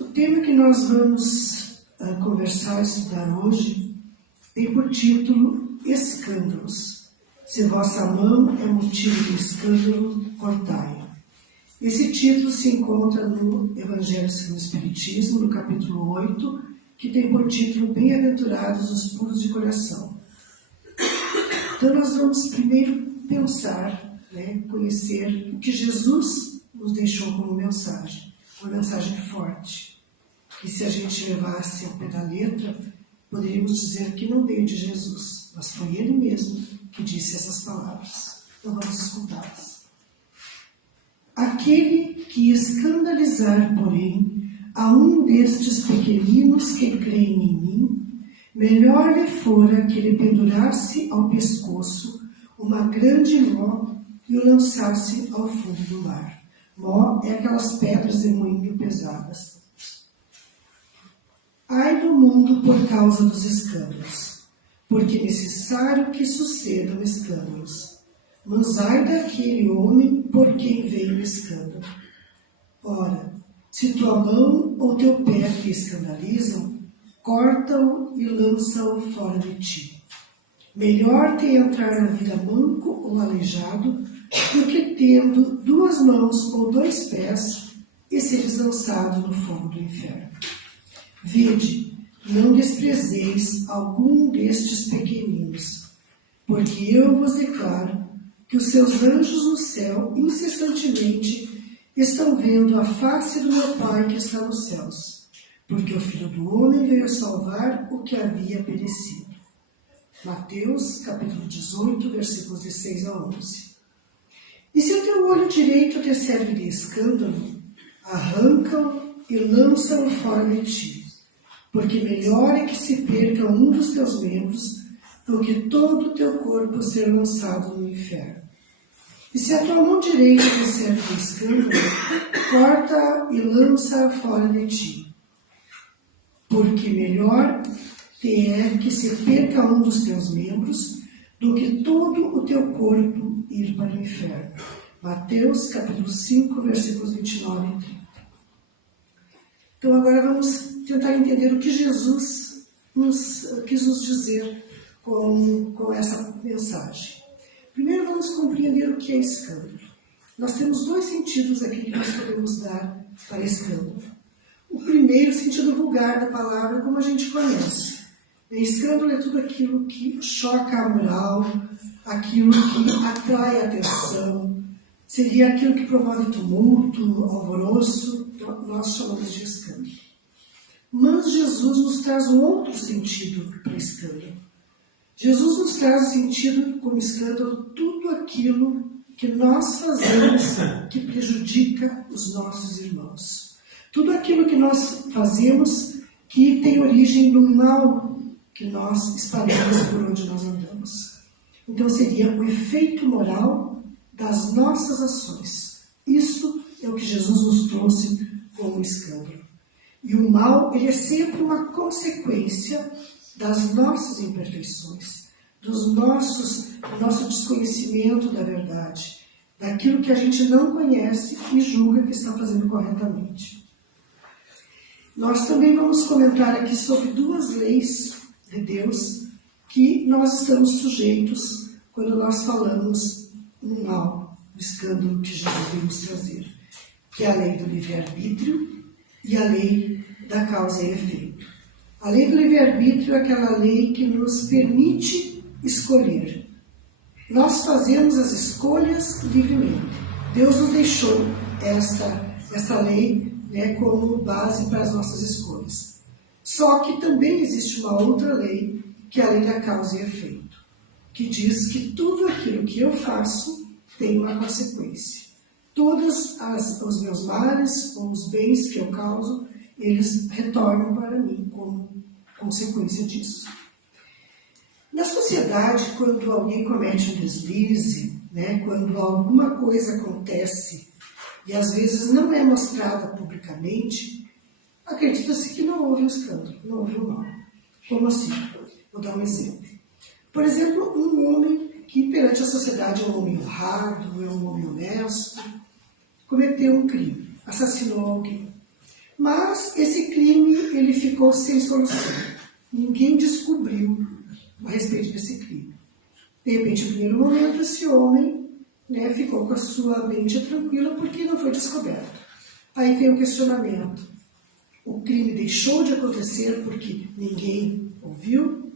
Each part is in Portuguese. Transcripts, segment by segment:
O tema que nós vamos conversar e estudar hoje tem por título Escândalos. Se vossa mão é motivo de escândalo, cortai-a. Esse título se encontra no Evangelho segundo o Espiritismo, no capítulo 8, que tem por título Bem-aventurados os puros de coração. Então nós vamos primeiro pensar, conhecer o que Jesus nos deixou como mensagem. Uma mensagem forte, que se a gente levasse ao pé da letra, poderíamos dizer que não veio de Jesus, mas foi Ele mesmo que disse essas palavras. Então vamos escutá-las. Aquele que escandalizar, porém, a um destes pequeninos que creem em mim, melhor lhe fora que ele pendurasse ao pescoço uma grande mó e o lançasse ao fundo do mar. Mó é aquelas pedras de moinho pesadas. Ai do mundo por causa dos escândalos, porque é necessário que sucedam escândalos. Mas ai daquele homem por quem veio o escândalo. Ora, se tua mão ou teu pé te escandalizam, corta-o e lança-o fora de ti. Melhor te entrar na vida manco ou aleijado, do que tendo duas mãos ou dois pés e seres lançado no fogo do inferno. Vede, não desprezeis algum destes pequeninos, porque eu vos declaro que os seus anjos no céu incessantemente estão vendo a face do meu Pai que está nos céus, porque o Filho do Homem veio salvar o que havia perecido. Mateus, capítulo 18, versículos de 6 a 11. E se o teu olho direito te serve de escândalo, arranca-o e lança-o fora de ti, porque melhor é que se perca um dos teus membros do que todo o teu corpo ser lançado no inferno. E se a tua mão direita te serve de escândalo, corta-a e lança-a fora de ti, porque melhor te é que se perca um dos teus membros do que todo o teu corpo ir para o inferno. Mateus, capítulo 5, versículos 29 e 30. Então agora vamos tentar entender o que Jesus quis nos dizer com essa mensagem. Primeiro vamos compreender o que é escândalo. Nós temos dois sentidos aqui que nós podemos dar para escândalo. O primeiro, sentido vulgar da palavra, como a gente conhece. Escândalo é tudo aquilo que choca a moral, aquilo que atrai a atenção, seria aquilo que promove tumulto, alvoroço, nós chamamos de escândalo. Mas Jesus nos traz um outro sentido para escândalo. Jesus nos traz o sentido como escândalo tudo aquilo que nós fazemos que prejudica os nossos irmãos. Tudo aquilo que nós fazemos que tem origem no mal que nós espalhamos por onde nós andamos. Então seria o efeito moral das nossas ações. Isso é o que Jesus nos trouxe como escândalo. E o mal, ele é sempre uma consequência das nossas imperfeições, do nosso desconhecimento da verdade, daquilo que a gente não conhece e julga que está fazendo corretamente. Nós também vamos comentar aqui sobre duas leis de Deus que nós estamos sujeitos quando nós falamos no mal, no escândalo que Jesus veio nos trazer, que é a lei do livre-arbítrio e a lei da causa e efeito. A lei do livre-arbítrio é aquela lei que nos permite escolher. Nós fazemos as escolhas livremente. Deus nos deixou esta lei como base para as nossas escolhas. Só que também existe uma outra lei, que é a lei da causa e efeito, que diz que tudo aquilo que eu faço tem uma consequência. Todos os meus males ou os bens que eu causo, eles retornam para mim como consequência disso. Na sociedade, quando alguém comete um deslize, quando alguma coisa acontece e às vezes não é mostrada publicamente, acredita-se que não houve um escândalo, não houve um mal. Como assim? Vou dar um exemplo. Por exemplo, um homem que perante a sociedade é um homem honrado, é um homem honesto, cometeu um crime, assassinou alguém. Mas esse crime, ele ficou sem solução. Ninguém descobriu a respeito desse crime. De repente, no primeiro momento, esse homem, né, ficou com a sua mente tranquila porque não foi descoberto. Aí tem o questionamento. O crime deixou de acontecer porque ninguém ouviu?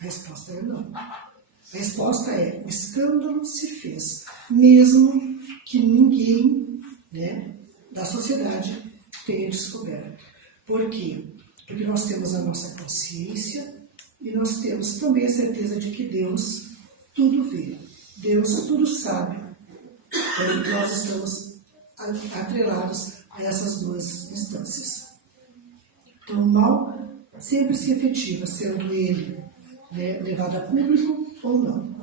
A resposta é não. A resposta é, o escândalo se fez, mesmo que ninguém, né, da sociedade tenha descoberto. Por quê? Porque nós temos a nossa consciência e nós temos também a certeza de que Deus tudo vê. Deus tudo sabe. Então, nós estamos atrelados a essas duas instâncias. Então, o mal sempre se efetiva, sendo ele, né, levado a público ou não.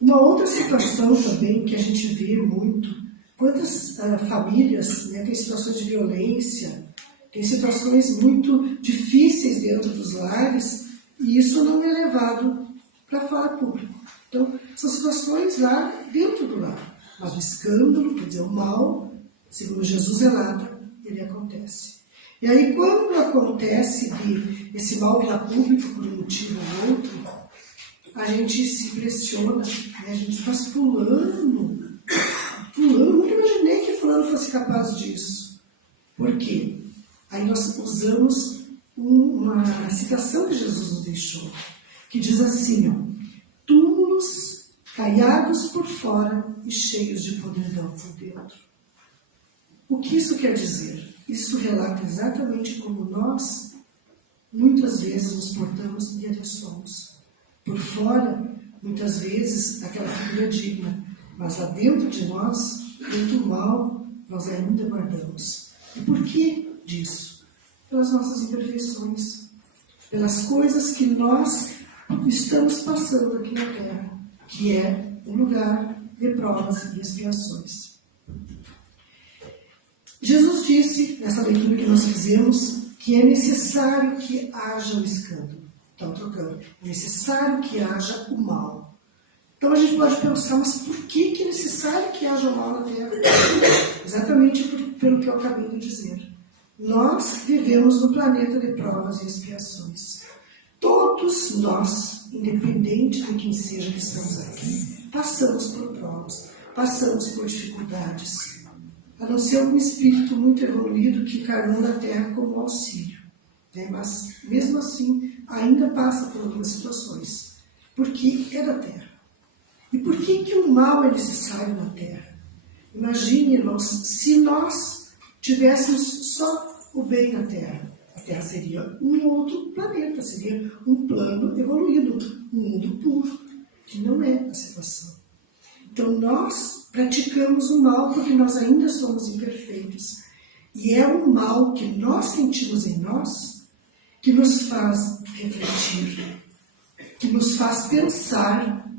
Uma outra situação também que a gente vê muito, quantas famílias, né, têm situações de violência, tem situações muito difíceis dentro dos lares, e isso não é levado para fora público. Então, são situações lá dentro do lar. Mas o escândalo, quer dizer, o mal, segundo Jesus relata, ele acontece. E aí, quando acontece de esse mal virar público por um motivo ou outro, a gente se impressiona, né? A gente faz fulano, nunca imaginei que fulano fosse capaz disso. Por quê? Aí nós usamos uma citação que Jesus nos deixou, que diz assim, ó, túmulos caiados por fora e cheios de podridão por dentro. O que isso quer dizer? Isso relata exatamente como nós, muitas vezes, nos portamos e até somos. Por fora, muitas vezes, aquela figura digna, mas lá dentro de nós, muito mal, nós ainda guardamos. E por que disso? Pelas nossas imperfeições, pelas coisas que nós estamos passando aqui na Terra, que é um lugar de provas e expiações. Jesus disse, nessa leitura que nós fizemos, que é necessário que haja o escândalo. Então, trocando, é necessário que haja o mal. Então, a gente pode pensar, mas por que é necessário que haja o mal na Terra? Exatamente pelo que eu acabei de dizer. Nós vivemos no planeta de provas e expiações. Todos nós, independente de quem seja que estamos aqui, passamos por provas, passamos por dificuldades. A não ser um espírito muito evoluído que encarnou na Terra como auxílio. Né? Mas, mesmo assim, ainda passa por algumas situações. Porque é da Terra. E por que o mal é necessário na Terra? Imagine, irmãos, se nós tivéssemos só o bem na Terra. A Terra seria um outro planeta, seria um plano evoluído, um mundo puro, que não é a situação. Então, nós praticamos o mal porque nós ainda somos imperfeitos. E é o mal que nós sentimos em nós que nos faz refletir, que nos faz pensar.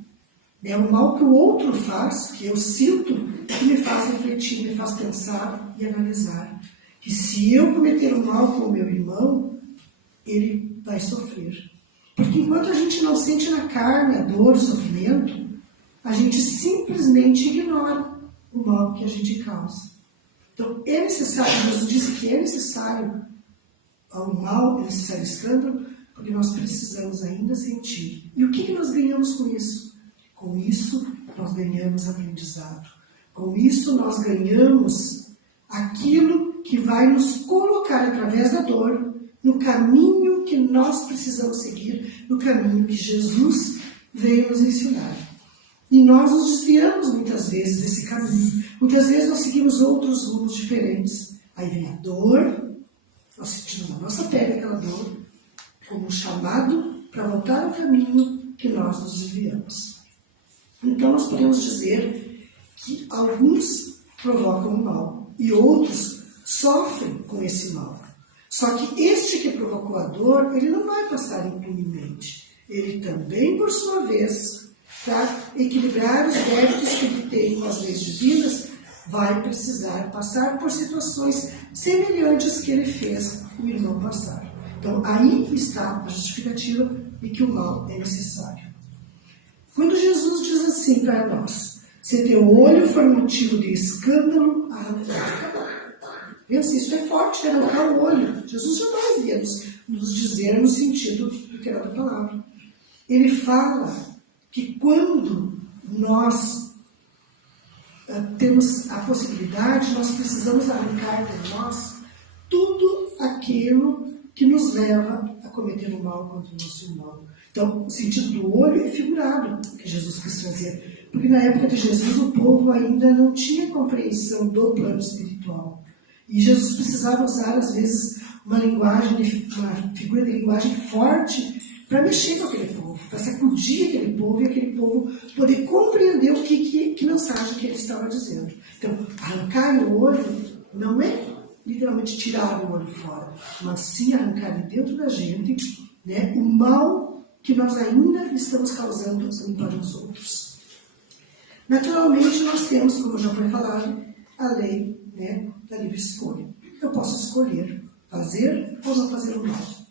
É o mal que o outro faz, que eu sinto, que me faz refletir, me faz pensar e analisar. Que se eu cometer o mal com o meu irmão, ele vai sofrer. Porque enquanto a gente não sente na carne a dor, o sofrimento, a gente simplesmente ignora o mal que a gente causa. Então, é necessário, Jesus disse que é necessário o mal, é necessário escândalo, porque nós precisamos ainda sentir. E o que nós ganhamos com isso? Com isso, nós ganhamos aprendizado. Com isso, nós ganhamos aquilo que vai nos colocar, através da dor, no caminho que nós precisamos seguir, no caminho que Jesus veio nos ensinar. E nós nos desviamos muitas vezes desse caminho. Muitas vezes nós seguimos outros rumos diferentes. Aí vem a dor, nós sentimos na nossa pele aquela dor, como um chamado para voltar ao caminho que nós nos desviamos. Então nós podemos dizer que alguns provocam o mal e outros sofrem com esse mal. Só que este que provocou a dor, ele não vai passar impunemente. Ele também, por sua vez, para equilibrar os débitos que ele tem com as leis divinas, vai precisar passar por situações semelhantes que ele fez o irmão passar. Então, aí está a justificativa de que o mal é necessário. Quando Jesus diz assim para nós, se teu olho for motivo de escândalo, arranca. Pensa, isso é forte, arrancar o olho. Jesus jamais ia nos dizer no sentido literal da palavra. Ele fala que quando nós temos a possibilidade, nós precisamos arrancar de nós tudo aquilo que nos leva a cometer o mal contra o nosso irmão. Então, o sentido do olho é figurado que Jesus quis trazer. Porque na época de Jesus o povo ainda não tinha compreensão do plano espiritual. E Jesus precisava usar, às vezes, uma figura de linguagem forte para mexer com aquele povo, para sacudir aquele povo e aquele povo poder compreender o que mensagem que ele estava dizendo. Então, arrancar o olho não é literalmente tirar o olho fora, mas sim arrancar de dentro da gente, né, o mal que nós ainda estamos causando um para os outros. Naturalmente, nós temos, como já foi falado, a lei, né, da livre escolha. Eu posso escolher fazer ou não fazer o mal.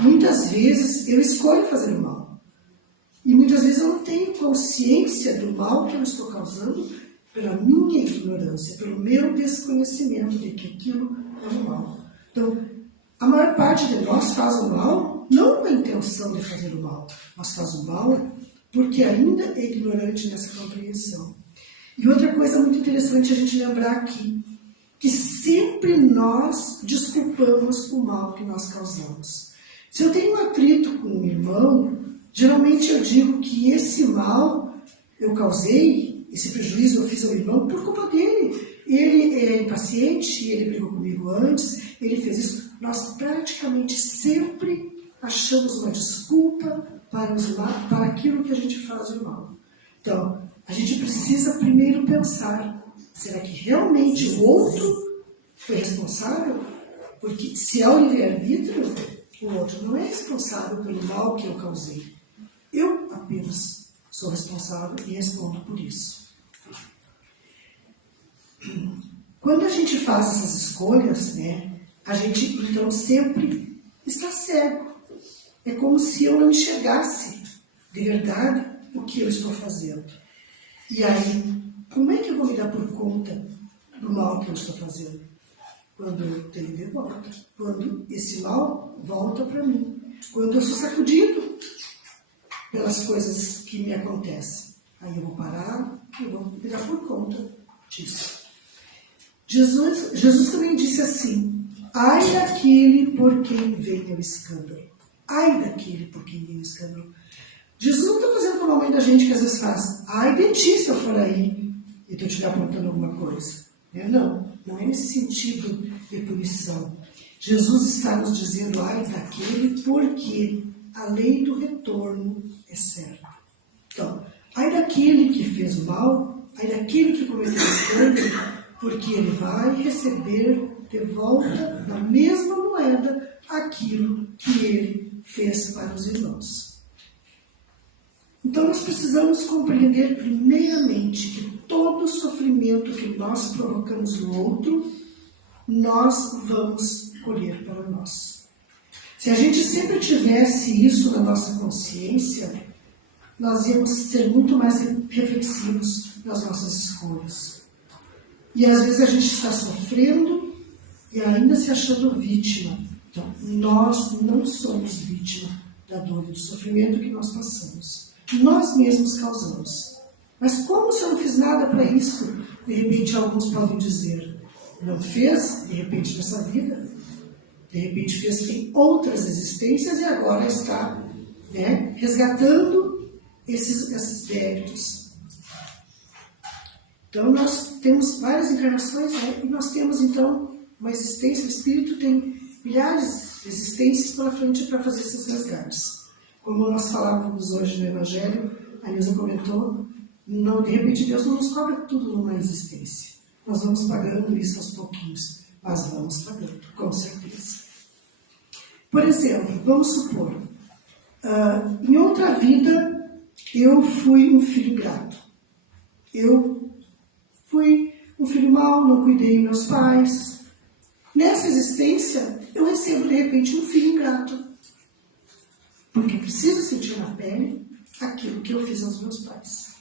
Muitas vezes eu escolho fazer o mal. E muitas vezes eu não tenho consciência do mal que eu estou causando pela minha ignorância, pelo meu desconhecimento de que aquilo é o mal. Então, a maior parte de nós faz o mal não com a intenção de fazer o mal, mas faz o mal porque ainda é ignorante nessa compreensão. E outra coisa muito interessante a gente lembrar aqui, que sempre nós desculpamos o mal que nós causamos. Se eu tenho um atrito com um irmão, geralmente eu digo que esse mal eu causei, esse prejuízo eu fiz ao irmão por culpa dele. Ele é impaciente, ele brigou comigo antes, ele fez isso. Nós praticamente sempre achamos uma desculpa para aquilo que a gente faz de mal. Então, a gente precisa primeiro pensar, será que realmente o outro foi responsável? Porque se é o livre-arbítrio, o outro não é responsável pelo mal que eu causei. Eu apenas sou responsável e respondo por isso. Quando a gente faz essas escolhas, né, a gente então sempre está cego. É como se eu não enxergasse de verdade o que eu estou fazendo. E aí, como é que eu vou me dar por conta do mal que eu estou fazendo? Quando eu tenho de volta. Quando esse mal volta para mim. Quando eu sou sacudido pelas coisas que me acontecem. Aí eu vou parar e vou me dar por conta disso. Jesus também disse assim: ai daquele por quem vem o escândalo. Ai daquele por quem vem o escândalo. Jesus não está fazendo como a mãe da gente que às vezes faz. Ai de ti se eu for aí e estou te apontando alguma coisa. Não é nesse sentido de punição. Jesus está nos dizendo ai daquele porque a lei do retorno é certa. Então, ai daquele que fez o mal, ai daquele que cometeu o escândalo, porque ele vai receber de volta na mesma moeda aquilo que ele fez para os irmãos. Então nós precisamos compreender primeiramente que todo sofrimento que nós provocamos no outro, nós vamos colher para nós. Se a gente sempre tivesse isso na nossa consciência, nós íamos ser muito mais reflexivos nas nossas escolhas. E às vezes a gente está sofrendo e ainda se achando vítima. Então, nós não somos vítima da dor e do sofrimento que nós passamos. Nós mesmos causamos. Mas como se eu não fiz nada para isso? De repente alguns podem dizer, não fez, de repente nessa vida, de repente fez em outras existências e agora está, né, resgatando esses débitos. Então nós temos várias encarnações, né, e nós temos então uma existência, o espírito tem milhares de existências pela frente para fazer esses resgates. Como nós falávamos hoje no Evangelho, a Nilza comentou, não, de repente Deus não nos cobra tudo numa existência. Nós vamos pagando isso aos pouquinhos, mas vamos pagando, com certeza. Por exemplo, vamos supor, em outra vida eu fui um filho ingrato. Eu fui um filho mau, não cuidei dos meus pais. Nessa existência, eu recebo de repente um filho ingrato. Porque preciso sentir na pele aquilo que eu fiz aos meus pais.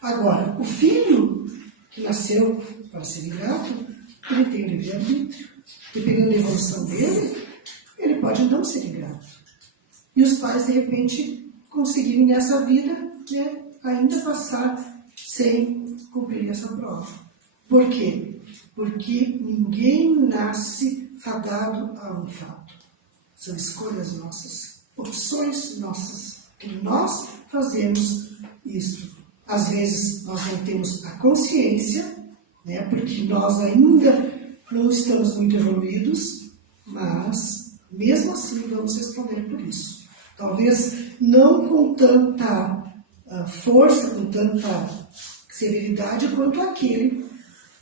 Agora, o filho que nasceu para ser ingrato, ele tem o livre-arbítrio. dependendo da evolução dele, ele pode não ser ingrato. E os pais, de repente, conseguirem nessa vida, né, ainda passar sem cumprir essa prova. Por quê? Porque ninguém nasce fadado a um fato. São escolhas nossas, opções nossas, que nós fazemos isso. Às vezes nós não temos a consciência, né, porque nós ainda não estamos muito evoluídos, mas mesmo assim vamos responder por isso. Talvez não com tanta força, com tanta severidade quanto aquele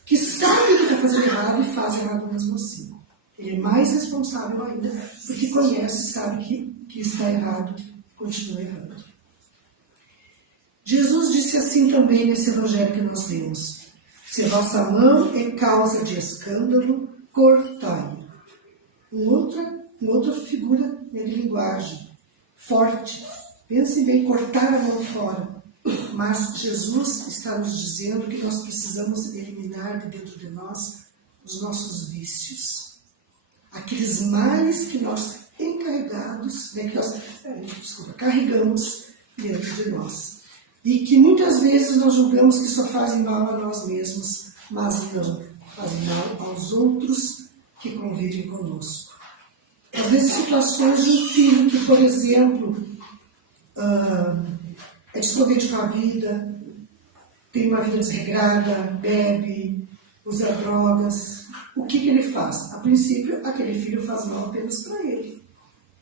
que sabe que está fazendo errado e faz errado mesmo assim. Ele é mais responsável ainda, porque conhece e sabe que está errado e continua errando. Jesus disse assim também nesse evangelho que nós lemos: se a vossa mão é causa de escândalo, cortai. Outra figura de linguagem forte. Pense bem, cortar a mão fora. Mas Jesus está nos dizendo que nós precisamos eliminar de dentro de nós os nossos vícios. Aqueles males que nós encarregados, né, que nós carregamos dentro de nós. E que muitas vezes nós julgamos que só fazem mal a nós mesmos, mas não, fazem mal aos outros que convivem conosco. Às vezes situações de um filho que, por exemplo, é descontente com a vida, tem uma vida desregrada, bebe, usa drogas. O que ele faz? A princípio, aquele filho faz mal apenas para ele.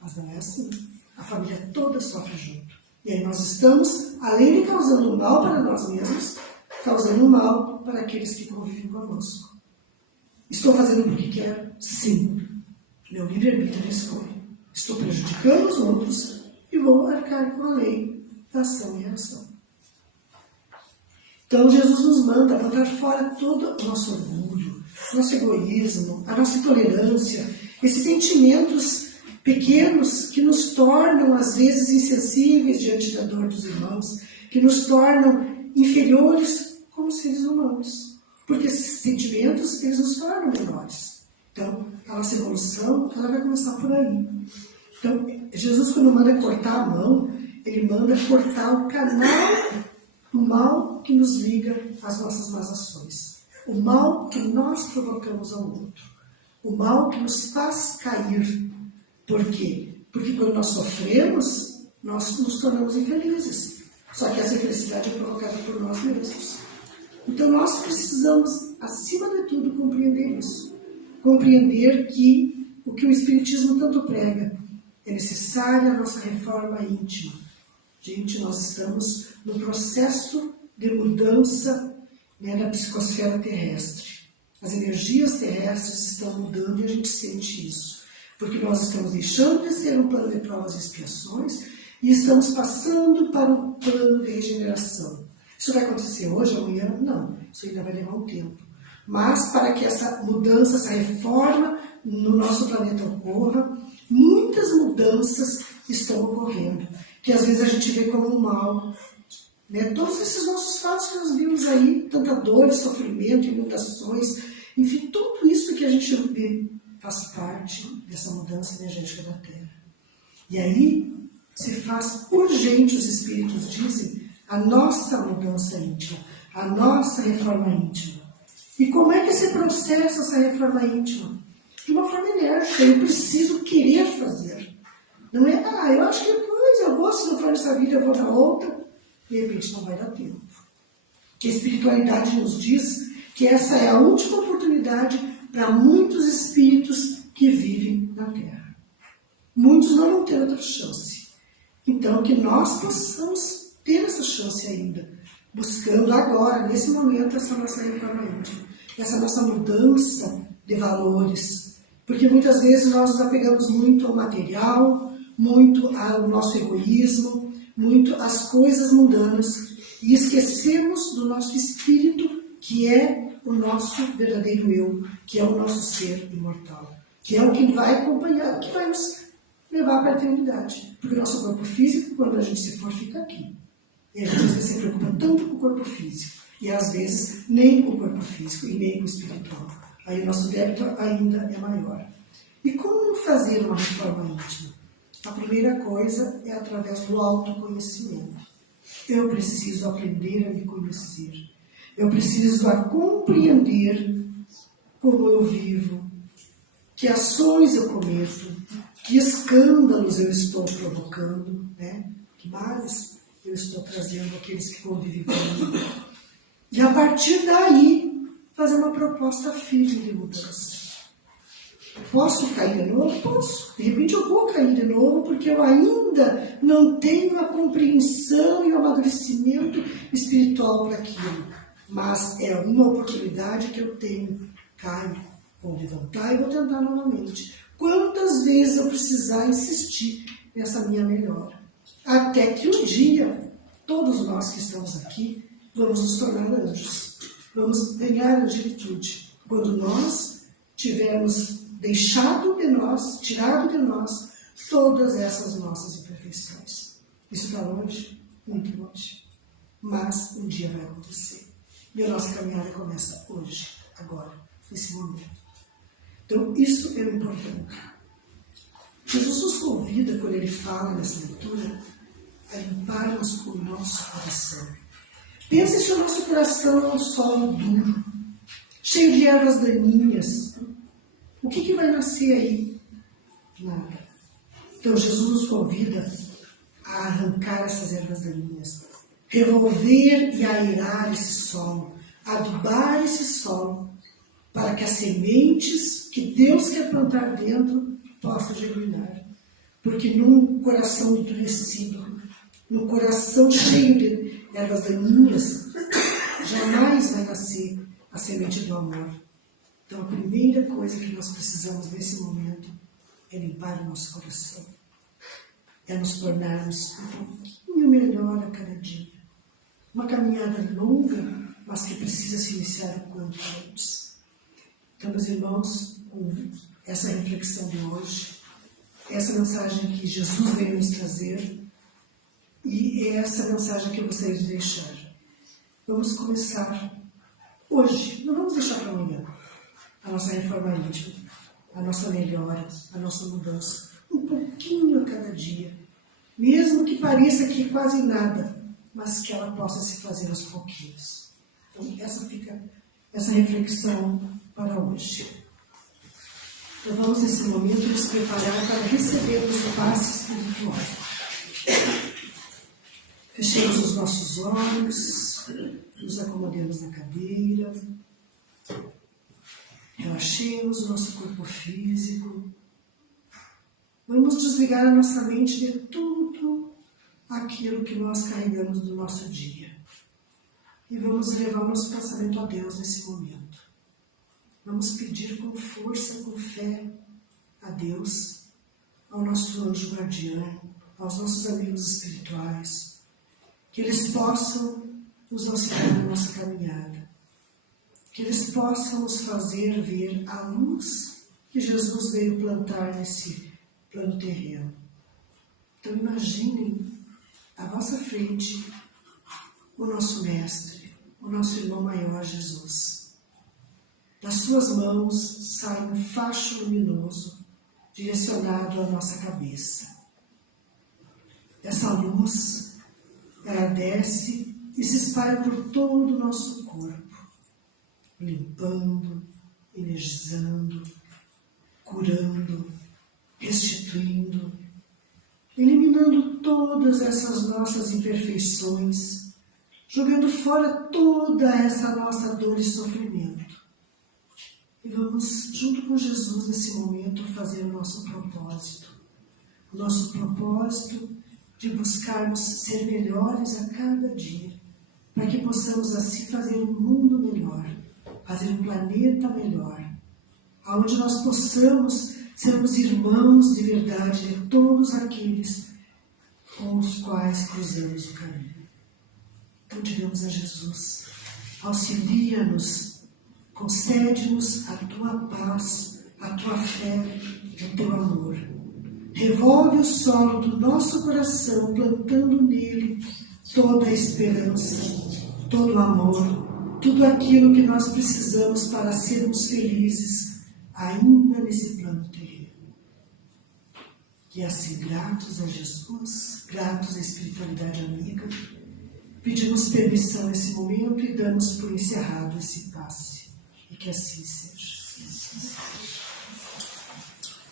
Mas não é assim. A família toda sofre junto. E aí nós estamos, além de causando mal para nós mesmos, causando mal para aqueles que convivem conosco. Estou fazendo porque quero? Sim. Meu livre-arbítrio de escolha. Estou prejudicando os outros e vou arcar com a lei da ação e reação. Então Jesus nos manda botar fora todo o nosso orgulho, nosso egoísmo, a nossa intolerância, esses sentimentos pequenos que nos tornam, às vezes, insensíveis diante da dor dos irmãos, que nos tornam inferiores como seres humanos. Porque esses sentimentos, eles nos tornam menores. Então, a nossa evolução, ela vai começar por aí. Então, Jesus, quando manda cortar a mão, ele manda cortar o canal do mal que nos liga às nossas más ações. O mal que nós provocamos ao outro. O mal que nos faz cair. Por quê? Porque quando nós sofremos, nós nos tornamos infelizes. Só que essa infelicidade é provocada por nós mesmos. Então nós precisamos, acima de tudo, compreender isso. Compreender que o que o Espiritismo tanto prega é necessária a nossa reforma íntima. Gente, nós estamos no processo de mudança, né, na psicosfera terrestre. As energias terrestres estão mudando e a gente sente isso. Porque nós estamos deixando de ser um plano de provas e expiações e estamos passando para um plano de regeneração. Isso vai acontecer hoje, amanhã? Não. Isso ainda vai levar um tempo. Mas para que essa mudança, essa reforma no nosso planeta ocorra, muitas mudanças estão ocorrendo, que às vezes a gente vê como um mal. Né? Todos esses nossos fatos que nós vimos aí, tanta dor, sofrimento, inundações, enfim, tudo isso que a gente vê faz parte dessa mudança energética da Terra. E aí se faz urgente, os Espíritos dizem, a nossa mudança íntima, a nossa reforma íntima. E como é que se processa essa reforma íntima? De uma forma enérgica, eu preciso querer fazer. Não é, eu acho que depois eu vou, se não for nessa vida, eu vou na outra. De repente não vai dar tempo. Que a espiritualidade nos diz que essa é a última oportunidade para muitos espíritos que vivem na Terra. Muitos não vão ter outra chance. Então, que nós possamos ter essa chance ainda, buscando agora, nesse momento, essa nossa reforma íntima, essa nossa mudança de valores. Porque muitas vezes nós nos apegamos muito ao material, muito ao nosso egoísmo, muito às coisas mundanas, e esquecemos do nosso espírito, que é o nosso verdadeiro eu, que é o nosso ser imortal, que é o que vai acompanhar, que vai nos levar para a eternidade. Porque o nosso corpo físico, quando a gente se for, fica aqui. E a gente às vezes se preocupa tanto com o corpo físico, e às vezes nem com o corpo físico e nem com o espiritual. Aí o nosso débito ainda é maior. E como fazer uma reforma íntima? A primeira coisa é através do autoconhecimento. Eu preciso aprender a me conhecer. Eu preciso compreender como eu vivo, que ações eu cometo, que escândalos eu estou provocando, né? Que males eu estou trazendo àqueles que convivem comigo. E a partir daí, fazer uma proposta firme de mudança. Posso cair de novo? Posso. De repente eu vou cair de novo porque eu ainda não tenho a compreensão e o amadurecimento espiritual para aquilo. Mas é uma oportunidade que eu tenho. Caio, vou levantar e vou tentar novamente. Quantas vezes eu precisar insistir nessa minha melhora? Até que um dia, todos nós que estamos aqui, vamos nos tornar anjos. Vamos ganhar angelitude. Quando nós tivermos deixado de nós, tirado de nós, todas essas nossas imperfeições. Isso está longe? Muito longe. Mas um dia vai acontecer. E a nossa caminhada começa hoje, agora, nesse momento. Então, isso é importante. Jesus nos convida, quando ele fala nessa leitura, a limparmos o nosso coração. Pense se o nosso coração é um solo duro, cheio de ervas daninhas. O que vai nascer aí? Nada. Então, Jesus nos convida a arrancar essas ervas daninhas, revolver e aerar esse solo, adubar esse solo, para que as sementes que Deus quer plantar dentro possam germinar. Porque num coração endurecido, num coração cheio de ervas daninhas, jamais vai nascer a semente do amor. Então, a primeira coisa que nós precisamos nesse momento é limpar o nosso coração. É nos tornarmos um pouquinho melhor a cada dia. Uma caminhada longa, mas que precisa se iniciar o quanto antes. Então, meus irmãos, com essa reflexão de hoje, essa mensagem que Jesus veio nos trazer, e é essa mensagem que eu gostaria de deixar. Vamos começar hoje, não vamos deixar para amanhã, a nossa reforma íntima, a nossa melhora, a nossa mudança, um pouquinho a cada dia, mesmo que pareça que quase nada, mas que ela possa se fazer aos pouquinhos. Então, essa fica essa reflexão para hoje. Então, vamos nesse momento nos preparar para recebermos o passe espiritual. Fechemos os nossos olhos, nos acomodemos na cadeira, relaxemos o nosso corpo físico. Vamos desligar a nossa mente de tudo aquilo que nós carregamos do nosso dia. E vamos levar o nosso pensamento a Deus nesse momento. Vamos pedir com força, com fé a Deus, ao nosso anjo guardião, aos nossos amigos espirituais, que eles possam nos auxiliar na nossa caminhada, que eles possam nos fazer ver a luz que Jesus veio plantar nesse plano terreno. Então imaginem à vossa frente o nosso Mestre, o nosso irmão maior Jesus. Das suas mãos sai um facho luminoso direcionado à nossa cabeça. Essa luz, ela desce e se espalha por todo o nosso corpo, limpando, energizando, curando, restituindo, eliminando todas essas nossas imperfeições, jogando fora toda essa nossa dor e sofrimento. E vamos, junto com Jesus, nesse momento, fazer o nosso propósito. O nosso propósito de buscarmos ser melhores a cada dia, para que possamos assim fazer um mundo melhor, fazer um planeta melhor, onde nós possamos sermos irmãos de verdade de todos aqueles com os quais cruzamos o caminho. Então digamos a Jesus, auxilia-nos, concede-nos a tua paz, a tua fé, o teu amor. Revolve o solo do nosso coração, plantando nele toda a esperança, todo o amor, tudo aquilo que nós precisamos para sermos felizes ainda nesse plano terreno. E assim, gratos a Jesus, gratos à espiritualidade amiga, pedimos permissão nesse momento e damos por encerrado esse passe. E que assim seja.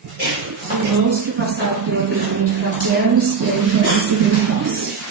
Os irmãos que passaram pelo atendimento fraterno, querem para receber o passe.